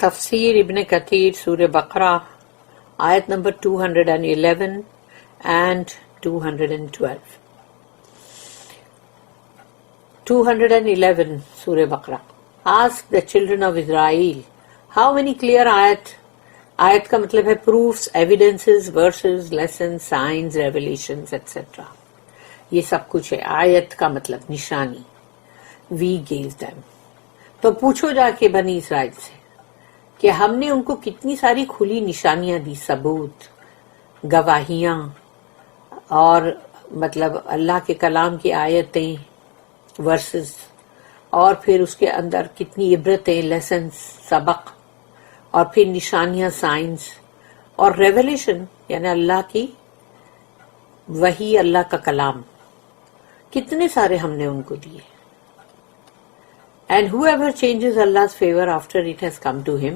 تفسیر ابن کثیر سورہ بقرہ آیت نمبر 211 and 212. 211 سورہ بقرہ. Ask the children of Israel how many clear آیت کا مطلب ہے proofs, evidences, verses, lessons, signs, revelations, etc. یہ سب کچھ ہے. آیت کا مطلب نشانی. We gave them. تو پوچھو جا کے بنی اسرائیل سے کہ ہم نے ان کو کتنی ساری کھلی نشانیاں دی، ثبوت، گواہیاں، اور مطلب اللہ کے کلام کی آیتیں، ورسز، اور پھر اس کے اندر کتنی عبرتیں، لیسنز، سبق، اور پھر نشانیاں، سائنس، اور ریولیشن یعنی اللہ کی وحی، اللہ کا کلام، کتنے سارے ہم نے ان کو دیے. And whoever changes Allah's favor after it has come to him,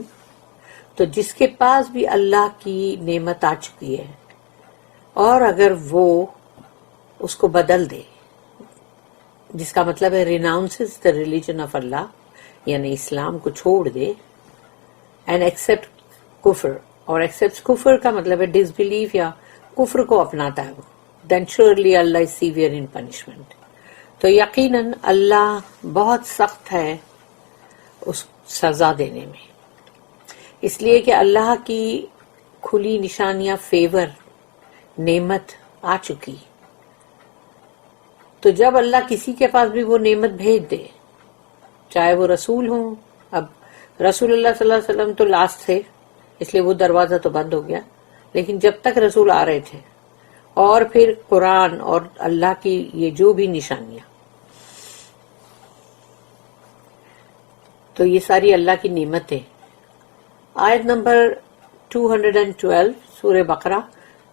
تو جس کے پاس بھی اللہ کی نعمت آ چکی ہے اور اگر وہ اس کو بدل دے، جس کا مطلب ہے renounces the religion of Allah، یعنی اسلام کو چھوڑ دے، and accept کفر، اور accepts کفر کا مطلب ہے disbelief یا کفر کو اپناتا ہے وہ، then surely Allah is severe in punishment. تو یقیناً اللہ بہت سخت ہے اس سزا دینے میں، اس لیے کہ اللہ کی کھلی نشانیاں، فیور، نعمت آ چکی. تو جب اللہ کسی کے پاس بھی وہ نعمت بھیج دے، چاہے وہ رسول ہوں، اب رسول اللہ صلی اللہ علیہ وسلم تو لاسٹ تھے اس لیے وہ دروازہ تو بند ہو گیا، لیکن جب تک رسول آ رہے تھے، اور پھر قرآن اور اللہ کی یہ جو بھی نشانیاں، تو یہ ساری اللہ کی نعمتیں. آیت نمبر 212 سورہ بقرہ.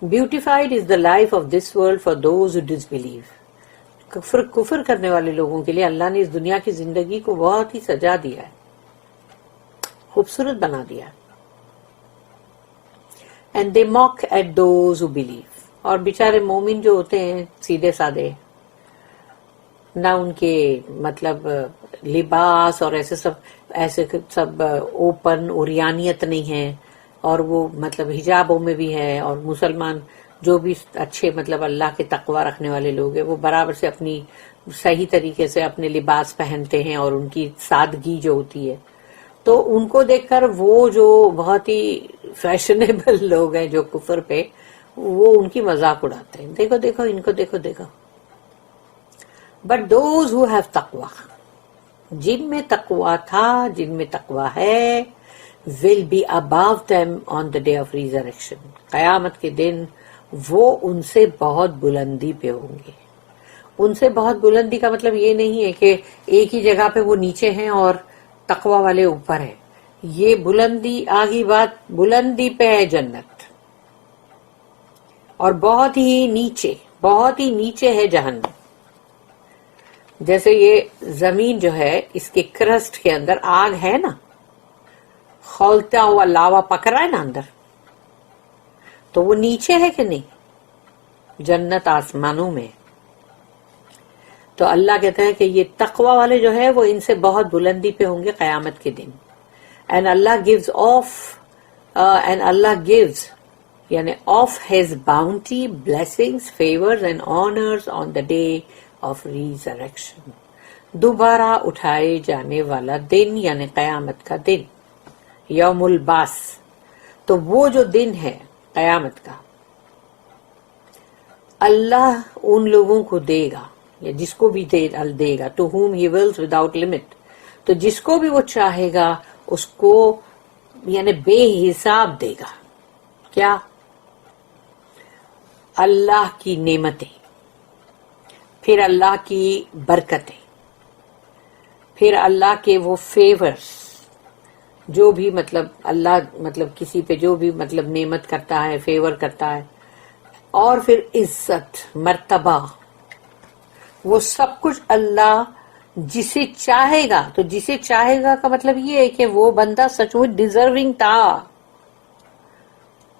Beautified is the life of this world for those who disbelieve. کفر کرنے والے لوگوں کے لیے اللہ نے اس دنیا کی زندگی کو بہت ہی سجا دیا ہے، خوبصورت بنا دیا. And they mock at those who believe. اور بیچارے مومن جو ہوتے ہیں سیدھے سادے، نہ ان کے مطلب لباس اور ایسے سب اوپن اوریانیت نہیں ہے، اور وہ مطلب حجابوں میں بھی ہے، اور مسلمان جو بھی اچھے مطلب اللہ کے تقوی رکھنے والے لوگ ہیں وہ برابر سے اپنی صحیح طریقے سے اپنے لباس پہنتے ہیں، اور ان کی سادگی جو ہوتی ہے، تو ان کو دیکھ کر وہ جو بہت ہی فیشنیبل لوگ ہیں جو کفر پہ، وہ ان کی مذاق اڑاتے ہیں، دیکھو دیکھو ان کو، دیکھو دیکھو. بٹ دوز ہو ہیو تقوی، جن میں تقوی تھا، جن میں تقوی ہے، will be above them on the day of resurrection. قیامت کے دن وہ ان سے بہت بلندی پہ ہوں گے. ان سے بہت بلندی کا مطلب یہ نہیں ہے کہ ایک ہی جگہ پہ وہ نیچے ہیں اور تقوی والے اوپر ہیں. یہ بلندی آگی بات، بلندی پہ ہے جنت، اور بہت ہی نیچے ہے جہنم. جیسے یہ زمین جو ہے، اس کے کرسٹ کے اندر آگ ہے نا، کھولتا ہوا لاوا پک رہا ہے نا اندر، تو وہ نیچے ہے کہ نہیں؟ جنت آسمانوں میں. تو اللہ کہتا ہے کہ یہ تقوی والے جو ہے وہ ان سے بہت بلندی پہ ہوں گے قیامت کے دن. اینڈ اللہ gives یعنی of his bounty, blessings, favors and honors on the day of resurrection. دوبارہ اٹھائے جانے والا دن یعنی قیامت کا دن، یوم الباس. تو وہ جو دن ہے قیامت کا، اللہ ان لوگوں کو دے گا، یا جس کو بھی دے گا، to whom he wills without limit. تو جس کو بھی وہ چاہے گا اس کو یعنی بے حساب دے گا. کیا؟ اللہ کی نعمتیں، پھر اللہ کی برکتیں، پھر اللہ کے وہ فیورز، جو بھی مطلب اللہ مطلب کسی پہ جو بھی مطلب نعمت کرتا ہے، فیور کرتا ہے، اور پھر عزت، مرتبہ، وہ سب کچھ اللہ جسے چاہے گا. تو جسے چاہے گا کا مطلب یہ ہے کہ وہ بندہ سچ مچ ڈیزرونگ تھا.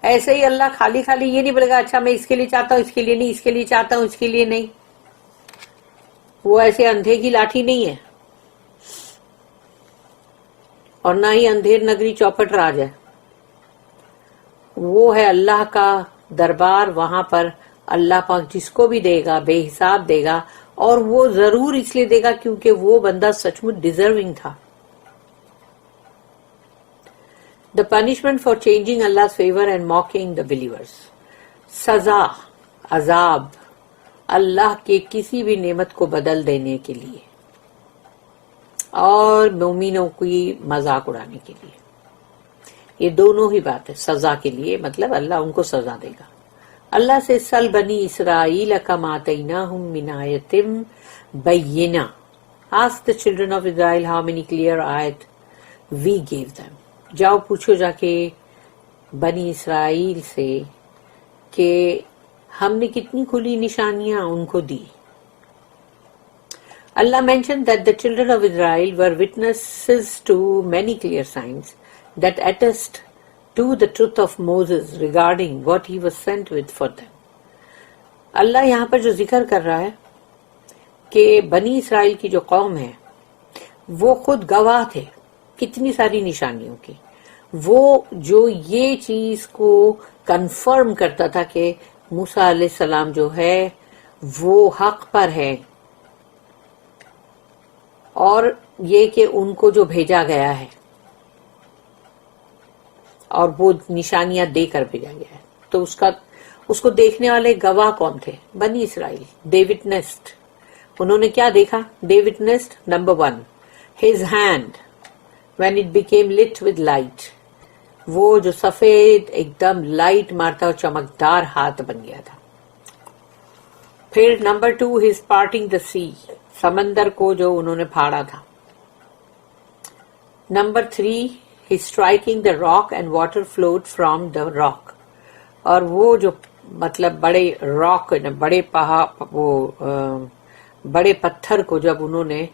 ایسے ہی اللہ خالی یہ نہیں بولے گا اچھا میں اس کے لیے چاہتا ہوں، اس کے لیے نہیں، اس کے لیے چاہتا ہوں، اس کے لیے نہیں. وہ ایسے اندھے کی لاٹھی نہیں ہے. اور نہ ہی اندھیر نگری چوپٹ راج ہے. وہ ہے اللہ کا دربار، وہاں پر اللہ پاک جس کو بھی دے گا بے حساب دے گا، اور وہ ضرور اس لیے دے گا کیونکہ وہ بندہ سچ مچ ڈیزرونگ تھا. The punishment for changing Allah's favor and mocking the believers. سزا، عذاب اللہ کے کسی بھی نعمت کو بدل دینے کے لیے اور مومنوں کی مذاق اڑانے کے لیے. یہ دونوں ہی بات ہے. سزا کے لیے مطلب اللہ ان کو سزا دے گا. اللہ سے سل بنی اسرائیل کما آتیناہم من آیۃ بینہ. Ask the children of Israel how many clear ayat we gave them. جاؤ پوچھو جا کے بنی اسرائیل سے کہ ہم نے کتنی کھلی نشانیاں ان کو دی. Allah mentioned that the children of Israel were witnesses to many clear signs that attest to the truth of Moses regarding what he was sent with for them. اللہ یہاں پر جو ذکر کر رہا ہے کہ بنی اسرائیل کی جو قوم ہے وہ خود گواہ تھے کتنی ساری نشانیوں کی. وہ جو یہ چیز کو کنفرم کرتا تھا کہ موسیٰ علیہ السلام جو ہے وہ حق پر ہے، اور یہ کہ ان کو جو بھیجا گیا ہے اور وہ نشانیاں دے کر بھیجا گیا ہے، تو اس کو دیکھنے والے گواہ کون تھے؟ بنی اسرائیل. They witnessed. انہوں نے کیا دیکھا؟ They witnessed number 1 his hand when it became lit with light. وہ جو سفید ایک دم لائٹ مارتا اور چمکدار ہاتھ بن گیا تھا. پھر number 2 his parting the sea. سمندر کو جو انہوں نے پھاڑا تھا. Number 3 his striking the rock and water flowed from the rock. اور وہ جو مطلب بڑے راک بڑے بڑے پتھر کو جب انہوں نے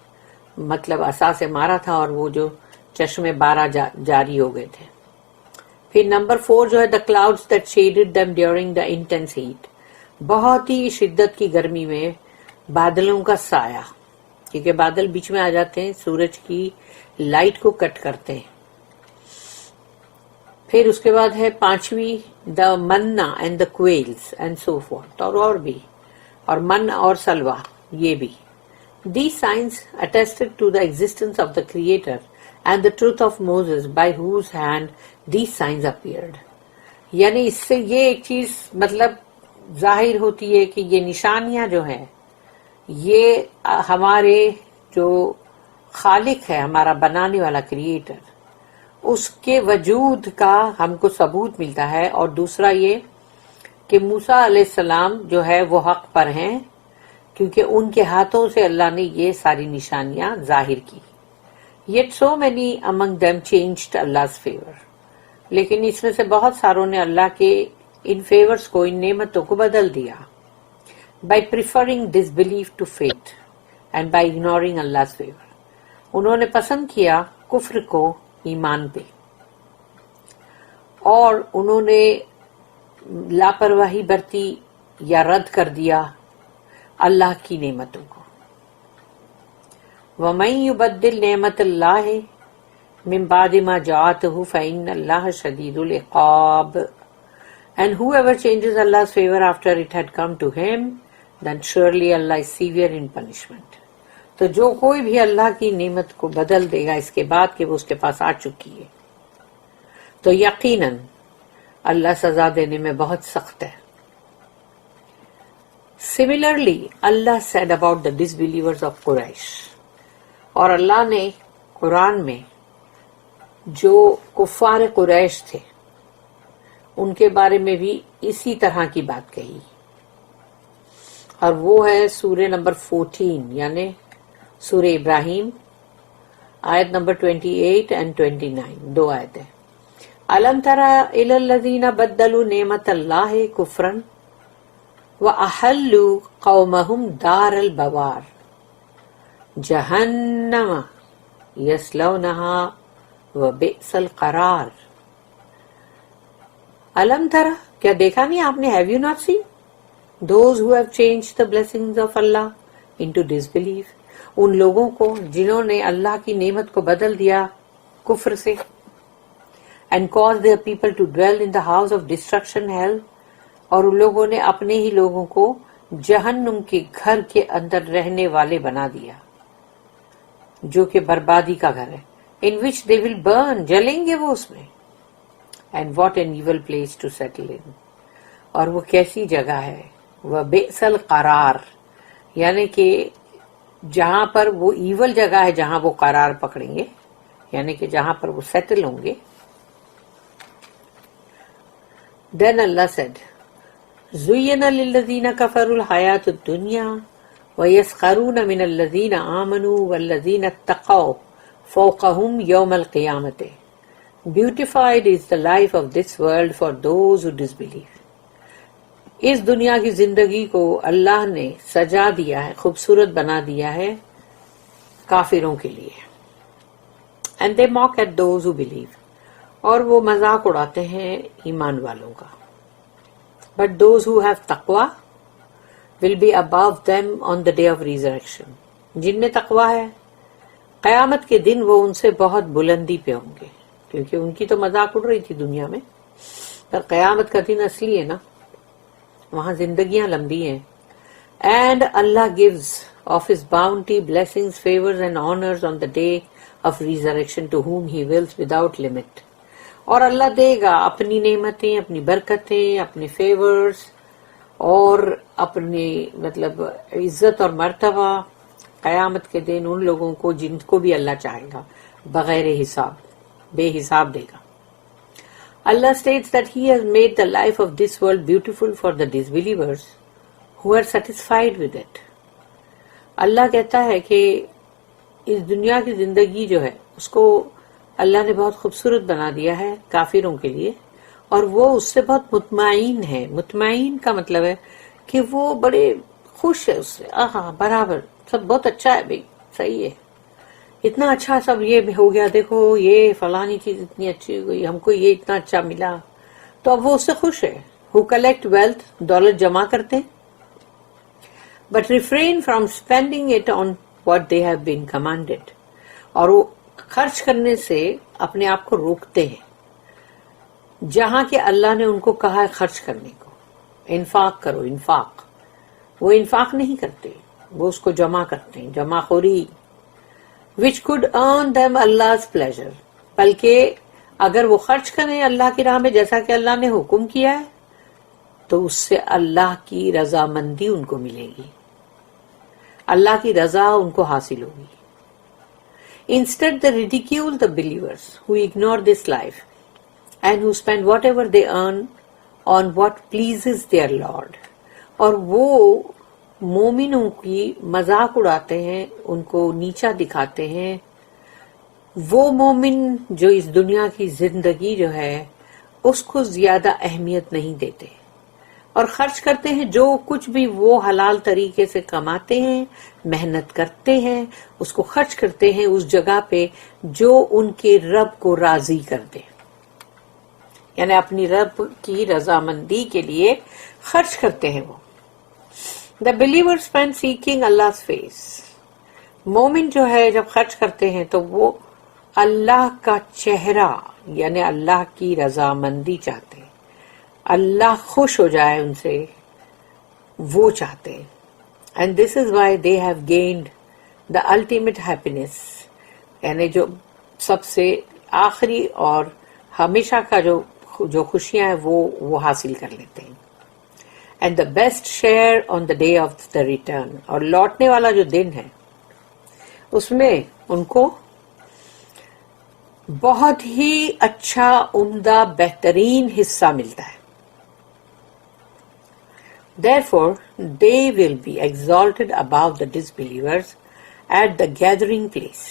مطلب عصا سے مارا تھا اور وہ جو چشمے 12 جاری ہو گئے تھے. پھر نمبر 4 جو ہے the clouds that shaded them during the intense heat. بہت ہی شدت کی گرمی میں بادلوں کا سایہ، کیونکہ بادل بیچ میں آ جاتے ہیں، سورج کی لائٹ کو کٹ کرتے ہیں. پھر اس کے بعد ہے 5ویں the manna and the quails and so forth. اور بھی، اور من اور سلوا یہ بھی. These signs attested to the existence of the Creator and the truth of Moses by whose hand these signs appeared. یعنی اس سے یہ ایک چیز مطلب ظاہر ہوتی ہے کہ یہ نشانیاں جو ہیں یہ ہمارے جو خالق ہے، ہمارا بنانے والا کریٹر، اس کے وجود کا ہم کو ثبوت ملتا ہے. اور دوسرا یہ کہ موسیٰ علیہ السلام جو ہے وہ حق پر ہیں کیونکہ ان کے ہاتھوں سے اللہ نے یہ ساری نشانیاں ظاہر کی. Yet so many among them changed Allah's favor. لیکن اس میں سے بہت ساروں نے اللہ کے ان فیورز کو، ان نعمتوں کو بدل دیا. By preferring disbelief to faith and by ignoring Allah's favor. انہوں نے پسند کیا کفر کو ایمان پہ، اور انہوں نے لاپرواہی برتی یا رد کر دیا اللہ کی نعمتوں کو. وَمَن يُبَدِّلْ نِعْمَةَ اللَّهِ مِن بَعْدِ مَا جَاءَتْهُ فَإِنَّ اللَّهَ شَدِيدُ الْعِقَابِ. And whoever changes Allah's favor after it had come to him, then surely Allah is severe in punishment. تو جو کوئی بھی اللہ کی نعمت کو بدل دے گا اس کے بعد کہ وہ اس کے پاس آ چکی ہے، تو یقیناً اللہ سزا دینے میں بہت سخت ہے. Similarly, Allah said about the disbelievers of Quraysh. اور اللہ نے قرآن میں جو کفار قریش تھے ان کے بارے میں بھی اسی طرح کی بات کہی، اور وہ ہے سورہ نمبر 14 یعنی سورہ ابراہیم آیت نمبر 28 and 29. 2 آیتیں. أَلَمْ تَرَ إِلَى الَّذِينَ بَدَّلُوا نِعْمَةَ اللَّهِ كُفْرًا وَأَحَلُّوا قَوْمَهُمْ دَارَ الْبَوَارِ جَهَنَّمَ يَصْلَوْنَهَا وَبِئْسَ الْقَرَارِ. أَلَمْ تَرَ، کیا دیکھا نہیں آپ نے؟ Have you not seen those who have changed the blessings of Allah into disbelief؟ ان لوگوں کو جنہوں نے اللہ کی نعمت کو بدل دیا کفر سے. And cause their people to dwell in the house of destruction, hell. اور ان لوگوں نے اپنے ہی لوگوں کو جہنم کے گھر کے اندر رہنے والے بنا دیا جو کہ بربادی کا گھر ہے. In which they will burn. جلیں گے وہ اس میں. And what an evil place to settle in. اور وہ کیسی جگہ ہے. وہ بئس القرار. یعنی کہ جہاں پر وہ ایول جگہ ہے جہاں وہ قرار پکڑیں گے یعنی کہ جہاں پر وہ سیٹل ہوں گے. Then Allah said, زُيِّنَ لِلَّذِينَ كَفَرُوا الْحَيَاةُ الدُّنْيَا وَيَسْخَرُونَ مِنَ الَّذِينَ آمَنُوا وَالَّذِينَ اتَّقَوْا فَوْقَهُمْ يَوْمَ الْقِيَامَةِ. Beautified is the life of this world for those who disbelieve. اس دنیا کی زندگی کو اللہ نے سجا دیا ہے, خوبصورت بنا دیا ہے کافروں کے لیے. And they mock at those who believe. اور وہ مذاق اڑاتے ہیں ایمان والوں کا. But those who have taqwa will be above them on the day of resurrection. جن میں تقوی ہے قیامت کے دن وہ ان سے بہت بلندی پہ ہوں گے کیونکہ ان کی تو مذاق اڑ رہی تھی دنیا میں, پر قیامت کا دن اصلی ہے نا, وہاں زندگیاں لمبی ہیں. And Allah gives of His bounty, blessings, favors and honors on the day of resurrection to whom He wills without limit. اور اللہ دے گا اپنی نعمتیں, اپنی برکتیں, اپنے فیورز اور اپنی مطلب عزت اور مرتبہ قیامت کے دن ان لوگوں کو جن کو بھی اللہ چاہے گا بغیر حساب, بے حساب دے گا. Allah states that He has made the life of this world beautiful for the disbelievers who are satisfied with it. اللہ کہتا ہے کہ اس دنیا کی زندگی جو ہے اس کو اللہ نے بہت خوبصورت بنا دیا ہے کافروں کے لیے اور وہ اس سے بہت مطمئن ہے. مطمئن کا مطلب ہے کہ وہ بڑے خوش ہے اس سے, برابر سب بہت اچھا ہے بھائی, صحیح ہے, اتنا اچھا سب یہ ہو گیا, دیکھو یہ فلانی چیز اتنی اچھی ہو گئی, ہم کو یہ اتنا اچھا ملا, تو اب وہ اس سے خوش ہے. who collect wealth, دولت جمع کرتے but refrain from spending it on what they have been commanded. اور وہ خرچ کرنے سے اپنے آپ کو روکتے ہیں جہاں کہ اللہ نے ان کو کہا ہے خرچ کرنے کو. انفاق کرو, انفاق. وہ انفاق نہیں کرتے, وہ اس کو جمع کرتے ہیں, جمع خوری. which could earn them Allah's pleasure. بلکہ اگر وہ خرچ کریں اللہ کی راہ میں جیسا کہ اللہ نے حکم کیا ہے تو اس سے اللہ کی رضامندی ان کو ملے گی, اللہ کی رضا ان کو حاصل ہوگی. Instead they ridicule the believers who ignore this life and who spend whatever they earn on what pleases their Lord. اور وہ مومنوں کی مذاق اڑاتے ہیں, ان کو نیچا دکھاتے ہیں. وہ مومن جو اس دنیا کی زندگی جو ہے اس کو زیادہ اہمیت نہیں دیتے اور خرچ کرتے ہیں جو کچھ بھی وہ حلال طریقے سے کماتے ہیں, محنت کرتے ہیں, اس کو خرچ کرتے ہیں اس جگہ پہ جو ان کے رب کو راضی کر دے, یعنی اپنی رب کی رضامندی کے لیے خرچ کرتے ہیں وہ. The believers spend seeking Allah's face. مومن جو ہے جب خرچ کرتے ہیں تو وہ اللہ کا چہرہ یعنی اللہ کی رضامندی چاہتے ہیں, اللہ خوش ہو جائے ان سے, وہ چاہتے ہیں. And this is why they have gained the ultimate happiness. یعنی جو سب سے آخری اور ہمیشہ کا جو خوشیاں ہیں وہ حاصل کر لیتے ہیں. And the best share on the day of the return. اور لوٹنے والا جو دن ہے اس میں ان کو بہت ہی اچھا, عمدہ, بہترین حصہ ملتا ہے. Therefore, they will be exalted above the disbelievers at the gathering place.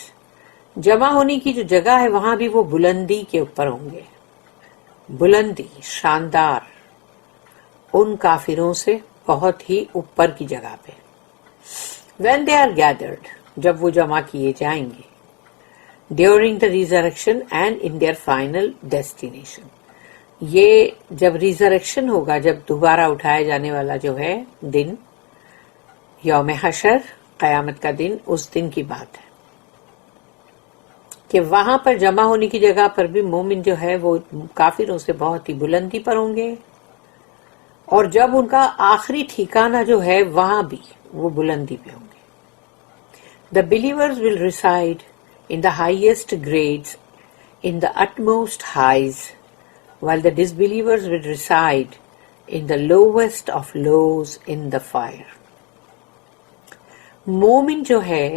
جمع ہونے کی جو جگہ ہے وہاں بھی وہ بلندی کے اوپر ہوں گے, بلندی, شاندار, ان کافروں سے بہت ہی اوپر کی جگہ پہ. When they are gathered, جب وہ جمع کیے جائیں گے, during the resurrection and in their final destination. یہ جب ریزریکشن ہوگا, جب دوبارہ اٹھائے جانے والا جو ہے دن, یوم حشر, قیامت کا دن, اس دن کی بات ہے کہ وہاں پر جمع ہونے کی جگہ پر بھی مومن جو ہے وہ کافروں سے بہت ہی بلندی پر ہوں گے، اور جب ان کا آخری ٹھکانہ جو ہے وہاں بھی وہ بلندی پہ ہوں گے. The believers will reside in the highest grades, in the utmost highs, while the disbelievers will reside in the lowest of lows in the fire. مومن جو ہے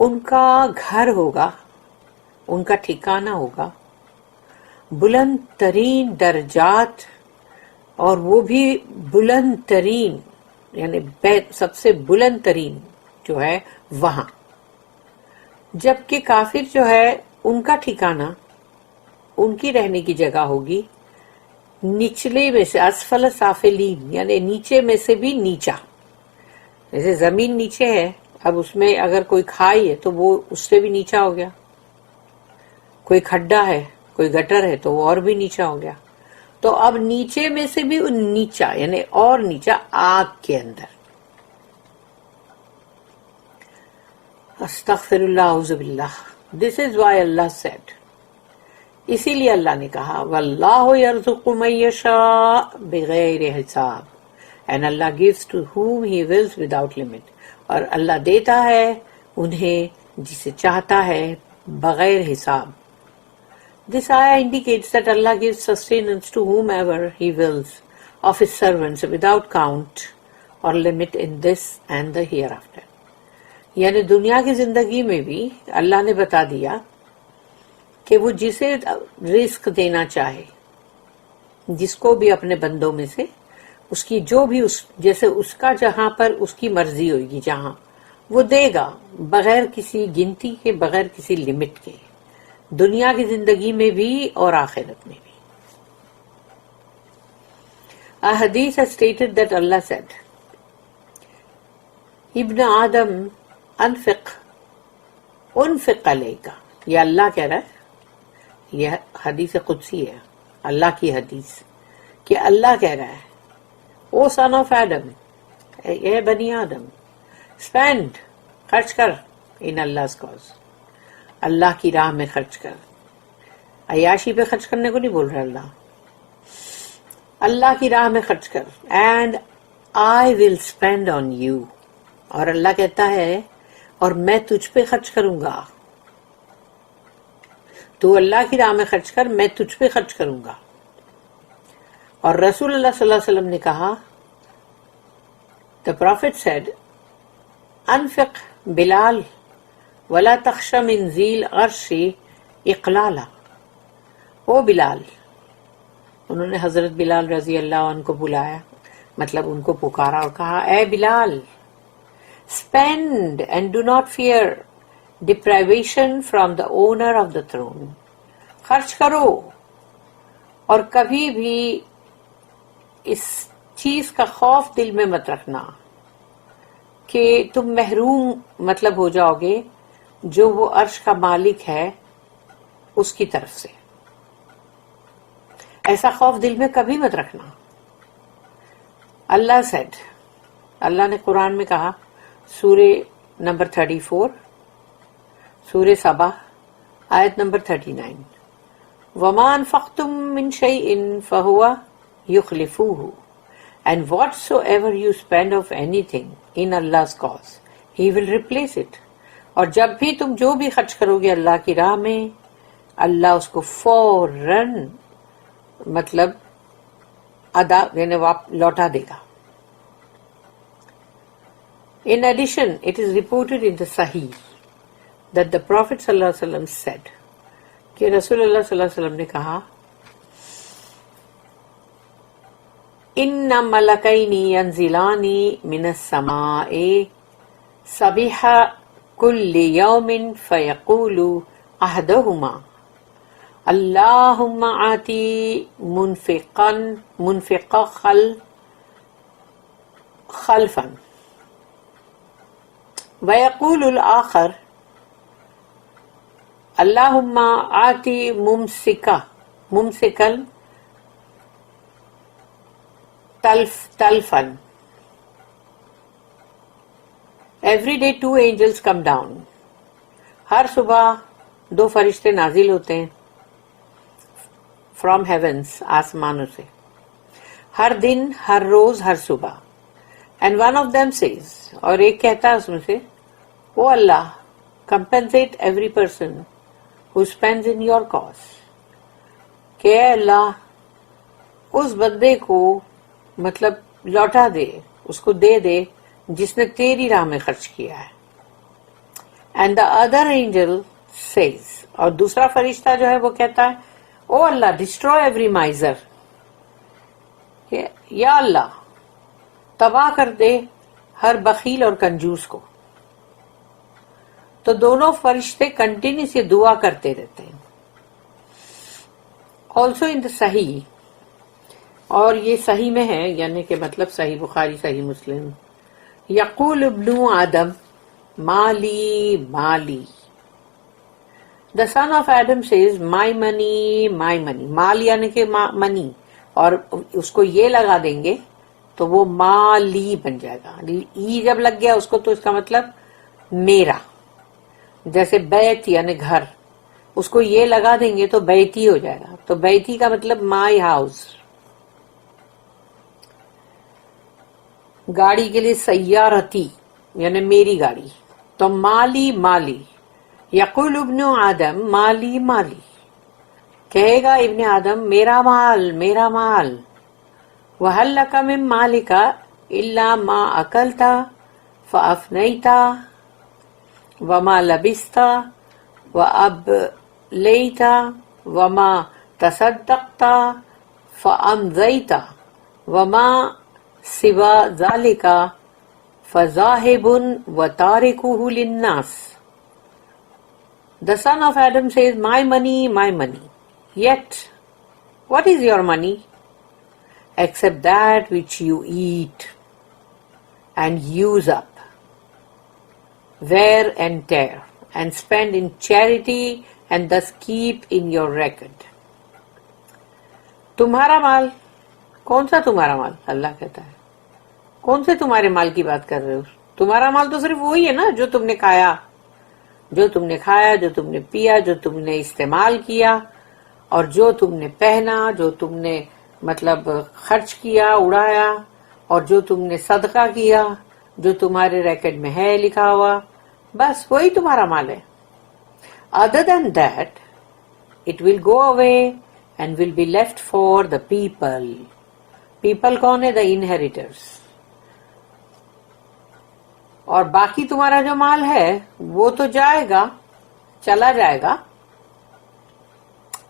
ان کا گھر ہوگا، ان کا ٹھکانہ ہوگا بلند ترین درجات، اور وہ بھی بلند ترین یعنی سب سے بلند ترین جو ہے وہاں. جبکہ کافر جو ہے ان کا ٹھکانہ، ان کی رہنے کی جگہ ہوگی نچلے میں سے، اسفل سافلین یعنی نیچے میں سے بھی نیچا. جیسے زمین نیچے ہے، اب اس میں اگر کوئی کھائی ہے تو وہ اس سے بھی نیچا ہو گیا، کوئی کھڈا ہے، کوئی گٹر ہے تو وہ اور بھی نیچا ہو گیا. تو اب نیچے میں سے بھی نیچا یعنی اور نیچا آگ کے اندر. استغفر اللہ اعوذ باللہ. دس از وائی اللہ سیڈ، اسی لیے اللہ نے کہا واللہ یرزق من یشاء بغیر حساب، and Allah gives to whom he wills without limit. اور اللہ دیتا ہے انہیں جسے چاہتا ہے بغیر حساب. This ayah indicates that Allah gives sustenance to whomever He wills of His servants without count or limit in this and the hereafter. یعنی دنیا کی زندگی میں بھی اللہ نے بتا دیا کہ وہ جسے رزق دینا چاہے، جس کو بھی اپنے بندوں میں سے، اس کی جو بھی جیسے اس کا جہاں پر اس کی مرضی ہوئے گی جہاں وہ دے گا، بغیر کسی گنتی کے، بغیر کسی لمٹ کے، دنیا کی زندگی میں بھی اور آخرت میں بھی. A hadith has stated that Allah said, ابن آدم انفق علیکا. یہ اللہ کہہ رہا ہے، یہ حدیث قدسی ہے، اللہ کی حدیث، کہ اللہ کہہ رہا ہے او سن آف ایڈم، اے بنی آدم، اسپینڈ، خرچ کر، ان Allah's cause، اللہ کی راہ میں خرچ کر. عیاشی پہ خرچ کرنے کو نہیں بول رہا اللہ، اللہ کی راہ میں خرچ کر. And I will spend on you, اور اللہ کہتا ہے اور میں تجھ پہ خرچ کروں گا. تو اللہ کی راہ میں خرچ کر، میں تجھ پہ خرچ کروں گا. اور رسول اللہ صلی اللہ علیہ وسلم نے کہا، the prophet said انفق بلال ولا تخش من ذیل عرش اقلالا. او بلال، انہوں نے حضرت بلال رضی اللہ عنہ کو بلایا، مطلب ان کو پکارا اور کہا اے بلال، spend and do not fear deprivation from the owner of the throne. خرچ کرو اور کبھی بھی اس چیز کا خوف دل میں مت رکھنا کہ تم محروم مطلب ہو جاؤ گے جو وہ عرش کا مالک ہے اس کی طرف سے. ایسا خوف دل میں کبھی مت رکھنا. اللہ said، اللہ نے قرآن میں کہا، سورہ نمبر 34، سورہ سبا، آیت نمبر 39، وَمَا أَنفَقْتُم مِّن شَيْءٍ فَهُوَ يُخْلِفُهُ. And whatsoever you spend of anything in Allah's cause, He will replace it. اور جب بھی تم جو بھی خرچ کرو گے اللہ کی راہ میں، اللہ اس کو فوراً مطلب ادا یعنی لوٹا دے گا. In addition, it is reported in the Sahih that the Prophet صلی اللہ علیہ وسلم said کہ رسول اللہ صلی اللہ علیہ وسلم نے کہا، ان ملکین ینزلان من السماء صبیح کل یوم فیقول احدہما اللہم آتی منفقا خلفا ویقول الآخر اللہم آتی ممسکا تلفا. Every day 2 angels come down. ہر صبح دو فرشتے نازل ہوتے ہیں فرام ہیونس، آسمانوں سے، ہر دن، ہر روز، ہر صبح. And one of them says, اور ایک کہتا ہے اس میں سے، O Allah compensate every person who spends in your cause, کہ اے اللہ اس بندے کو مطلب لوٹا دے، اس کو دے دے جس نے تیری راہ میں خرچ کیا ہے. And the other angel says, اور دوسرا فرشتہ جو ہے وہ کہتا ہے، او اللہ ڈسٹروy ایوری مائزر، یا اللہ تباہ کر دے ہر بخیل اور کنجوس کو. تو دونوں فرشتے کنٹینیوس یہ دعا کرتے رہتے ہیں. آلسو ان دا صحیح، اور یہ صحیح میں ہے، یعنی کہ مطلب صحیح بخاری، صحیح مسلم، یقول ابن آدم مالی مالی، دا سن آف ایڈم سیز مائی منی مائی منی. مال یعنی کہ منی، اور اس کو یہ لگا دیں گے تو وہ مالی بن جائے گا. ای جب لگ گیا اس کو تو اس کا مطلب میرا. جیسے بیت یعنی گھر، اس کو یہ لگا دیں گے تو بیتی ہو جائے گا. تو بیتی کا مطلب مائی ہاؤس. گاڑی کے لیے سیارتی یعنی میری گاڑی. تو مالی مالی، یقول ابن آدم مالی مالی، کہے گا ابن آدم میرا مال میرا مال. وَهَلْ لَكَ مِن مَالِكَ إِلَّا مَا أَكَلْتَ فَأَفْنَيْتَ وَمَا لَبِسْتَ وَأَبْلَيْتَ وَمَا تَصَدَّقْتَ فَأَمْضَيْتَ وَمَا سِوَى ذَلِكَ فَذَاهِبٌ وَتَارِكُهُ لِلنَّاسِ. The son of Adam says, my money, yet what is your money? Except that which you eat and use up, wear and tear, and spend in charity, and thus keep in your record. تمہارا مال، کون سا تمہارا مال؟ اللہ کہتا ہے کون سے تمہارے مال کی بات کر رہے ہو؟ تمہارا مال تو صرف وہی ہے نا جو تم نے کھایا، جو تم نے کھایا، جو تم نے پیا، جو تم نے استعمال کیا، اور جو تم نے پہنا، جو تم نے مطلب خرچ کیا، اڑایا، اور جو تم نے صدقہ کیا، جو تمہارے ریکارڈ میں ہے لکھا ہوا، بس وہی تمہارا مال ہے. Other than that, it will go away and will be left for the people. People کون ہے؟ The inheritors. اور باقی تمہارا جو مال ہے وہ تو جائے گا، چلا جائے گا،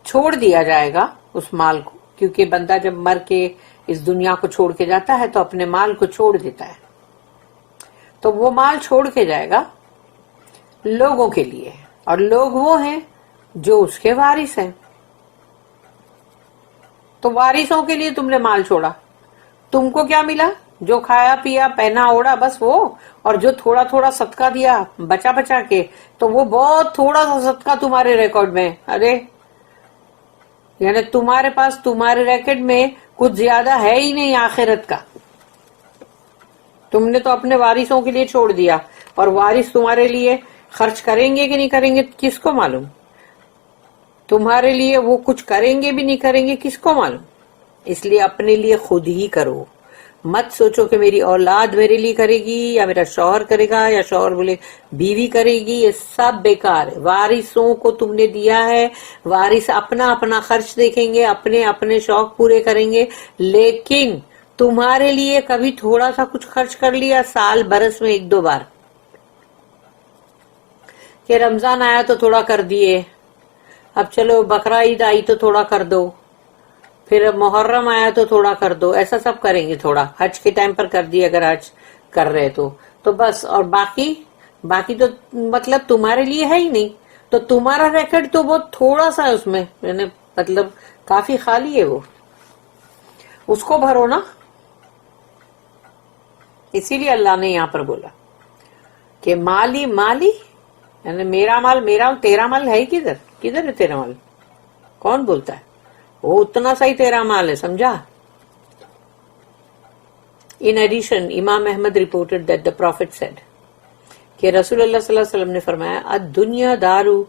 چھوڑ دیا جائے گا اس مال کو. کیونکہ بندہ جب مر کے اس دنیا کو چھوڑ کے جاتا ہے تو اپنے مال کو چھوڑ دیتا ہے. تو وہ مال چھوڑ کے جائے گا لوگوں کے لیے، اور لوگ وہ ہیں جو اس کے وارث ہیں. تو وارثوں کے لیے تم نے مال چھوڑا. تم کو کیا ملا؟ جو کھایا پیا پہنا اوڑا بس وہ، اور جو تھوڑا تھوڑا صدقہ دیا بچا بچا کے، تو وہ بہت تھوڑا سا صدقہ تمہارے ریکارڈ میں. ارے یعنی تمہارے پاس تمہارے ریکارڈ میں کچھ زیادہ ہے ہی نہیں آخرت کا. تم نے تو اپنے وارثوں کے لیے چھوڑ دیا، اور وارث تمہارے لیے خرچ کریں گے کہ نہیں کریں گے کس کو معلوم. تمہارے لیے وہ کچھ کریں گے بھی نہیں کریں گے کس کو معلوم. اس لیے اپنے لیے خود ہی کرو. مت سوچو کہ میری اولاد میرے لیے کرے گی، یا میرا شوہر کرے گا، یا شوہر بولے بیوی کرے گی. یہ سب بیکار ہے. وارثوں کو تم نے دیا ہے، وارث اپنا اپنا خرچ دیکھیں گے، اپنے اپنے شوق پورے کریں گے. لیکن تمہارے لیے کبھی تھوڑا سا کچھ خرچ کر لیا سال برس میں ایک دو بار، کہ رمضان آیا تو تھوڑا کر دیے، اب چلو بقرہ عید آئی تو تھوڑا کر دو، پھر محرم آیا تو تھوڑا کر دو. ایسا سب کریں گے. تھوڑا حج کے ٹائم پر کر دی اگر حج کر رہے تو بس. اور باقی تو مطلب تمہارے لیے ہے ہی نہیں. تو تمہارا ریکارڈ تو بہت تھوڑا سا ہے اس میں، یعنی مطلب کافی خالی ہے وہ. اس کو بھرو نا. اسی لیے اللہ نے یہاں پر بولا کہ مالی مالی، یعنی میرا مال میرا. تیرا مال ہے کدھر؟ کدھر ہے تیرا مال؟ کون بولتا ہے؟ وہ اتنا سا ہی تیرا مال ہے، سمجھا. In addition, Imam Ahmad reported that the Prophet said کہ رسول اللہ صلی اللہ علیہ وسلم نے فرمایا الدنیا دارو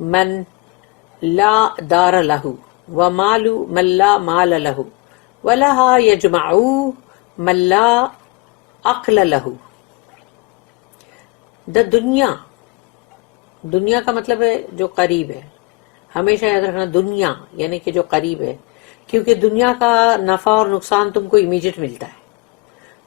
من لا دار له ومال من لا مال له ولها يجمع من لا عقل له. دا دنیا کا مطلب ہے جو قریب ہے. ہمیشہ یاد رکھنا دنیا یعنی کہ جو قریب ہے، کیونکہ دنیا کا نفع اور نقصان تم کو امیجیٹ ملتا ہے،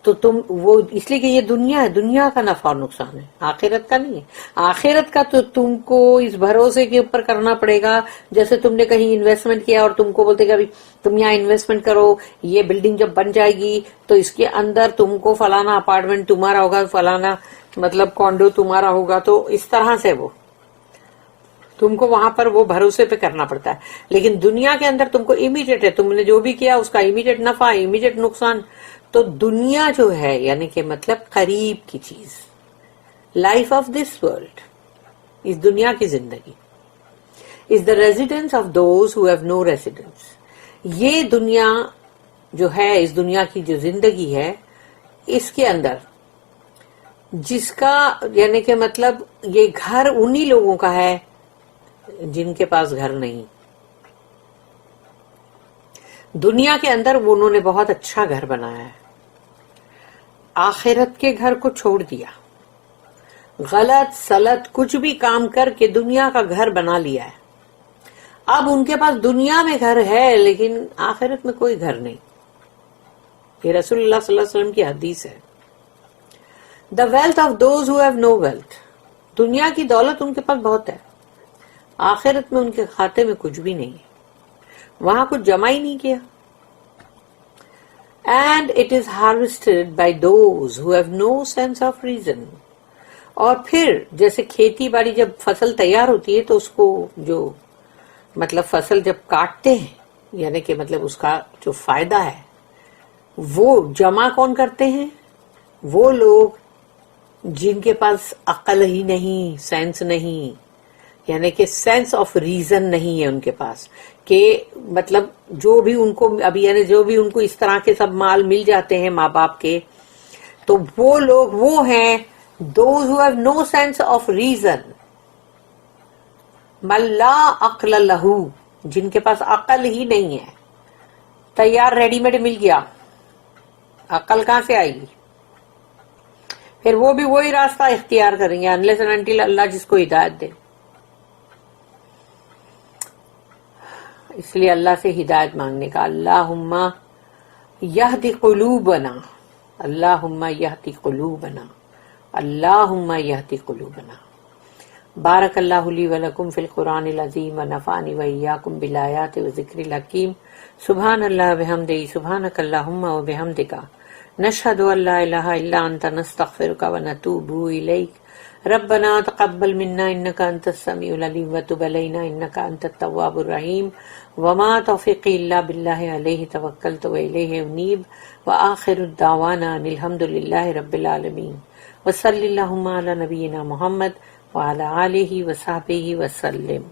تو تم وہ اس لیے کہ یہ دنیا ہے، دنیا کا نفع اور نقصان ہے، آخرت کا نہیں ہے. آخرت کا تو تم کو اس بھروسے کے اوپر کرنا پڑے گا، جیسے تم نے کہیں انویسٹمنٹ کیا اور تم کو بولتے کہ تم یہاں انویسٹمنٹ کرو، یہ بلڈنگ جب بن جائے گی تو اس کے اندر تم کو فلانا اپارٹمنٹ تمہارا ہوگا، فلانا مطلب کانڈو تمہارا ہوگا، تو اس طرح سے وہ تم کو وہاں پر وہ بھروسے پہ کرنا پڑتا ہے. لیکن دنیا کے اندر تم کو امیڈیٹ ہے، تم نے جو بھی کیا اس کا امیڈیٹ نفع، امیڈیٹ نقصان. تو دنیا جو ہے یعنی کہ مطلب قریب کی چیز، لائف آف دس ورلڈ، اس دنیا کی زندگی، is the residence of those who have no residence. یہ دنیا جو ہے، اس دنیا کی جو زندگی ہے، اس کے اندر جس کا یعنی کہ مطلب یہ گھر انہی لوگوں کا ہے جن کے پاس گھر نہیں. دنیا کے اندر وہ انہوں نے بہت اچھا گھر بنایا ہے، آخرت کے گھر کو چھوڑ دیا، غلط سلط کچھ بھی کام کر کے دنیا کا گھر بنا لیا ہے. اب ان کے پاس دنیا میں گھر ہے لیکن آخرت میں کوئی گھر نہیں. یہ رسول اللہ صلی اللہ علیہ وسلم کی حدیث ہے. The wealth of those who have know wealth. دنیا کی دولت ان کے پاس بہت ہے، آخرت میں ان کے کھاتے میں کچھ بھی نہیں ہے، وہاں کچھ جمع ہی نہیں کیا. And it is harvested by those who have no sense of reason. اور پھر جیسے کھیتی باڑی جب فصل تیار ہوتی ہے تو اس کو جو مطلب فصل جب کاٹتے ہیں یعنی کہ مطلب اس کا جو فائدہ ہے وہ جمع کون کرتے ہیں؟ وہ لوگ جن کے پاس عقل ہی نہیں، سینس نہیں، یعنی کہ سینس آف ریزن نہیں ہے ان کے پاس، کہ مطلب جو بھی ان کو ابھی یعنی جو بھی ان کو اس طرح کے سب مال مل جاتے ہیں ماں باپ کے، تو وہ لوگ وہ ہیں those who have no sense of reason, من لا عقل لہو، جن کے پاس عقل ہی نہیں ہے. تیار ریڈی میڈ مل گیا، عقل کہاں سے آئے گی؟ پھر وہ بھی وہی راستہ اختیار کریں گے unless and until اللہ جس کو ہدایت دے. اس لیے اللہ سے ہدایت مانگنے کا، اللہم یہدی قلوبنا، اللہم یہدی قلوبنا، اللہم یہدی قلوبنا. بارک اللہ لی ولکم فی القرآن العظیم ونفعنی وإیاکم بالآیات والذکر الحکیم. سبحان اللہ وبحمدہ، سبحانک اللہم وبحمدک، نشہد ان لا الہ الا انت، نستغفرک ونتوب الیک. ربنا تقبل منا انك انت السميع العليم وتب علينا انك انت التواب الرحيم. وما توفيقي الا بالله عليه توكلت واليه انيب. واخر الدعوانا ان الحمد لله رب العالمين. وصلى اللهم على نبينا محمد وعلى آله وصحبه وسلم.